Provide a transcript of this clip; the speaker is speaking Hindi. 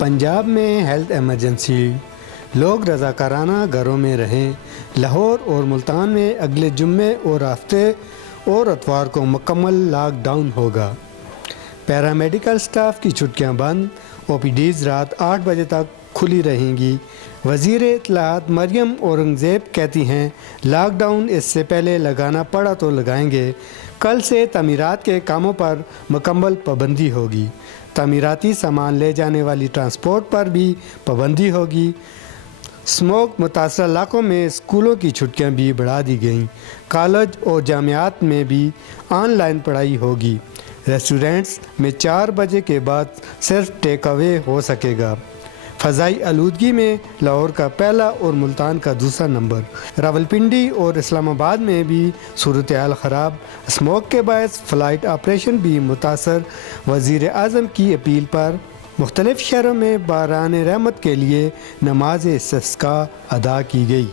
पंजाब में हेल्थ इमरजेंसी, लोग रज़ाकाराना घरों में रहें। लाहौर और मुल्तान में अगले जुम्मे और हफ्ते और इतवार को मुकम्मल लॉकडाउन होगा। पैरामेडिकल स्टाफ की छुट्टियां बंद, ओपीडीज़ रात 8 बजे तक खुली रहेंगी। वज़ीर इत्तलाआत मरियम औरंगज़ेब कहती हैं, लॉकडाउन इससे पहले लगाना पड़ा तो लगाएंगे। कल से तमीरात के कामों पर मुकम्मल पाबंदी होगी। तमीराती सामान ले जाने वाली ट्रांसपोर्ट पर भी पाबंदी होगी। स्मोक मुतासर इलाकों में स्कूलों की छुट्टियां भी बढ़ा दी गईं। कॉलेज और जामियात में भी ऑनलाइन पढ़ाई होगी। रेस्टोरेंट्स में 4 बजे के बाद सिर्फ टेक अवे हो सकेगा। फ़ज़ाई आलूदगी में लाहौर का पहला और मुल्तान का दूसरा नंबर। रावलपिंडी और इस्लामाबाद में भी सूरत हाल ख़राब। स्मोक के बायस फ़्लाइट ऑपरेशन भी मुतासर। वज़ीर आज़म की अपील पर मुख्तलिफ़ शहरों में बारान रहमत के लिए नमाज इस्तिस्का अदा की गई।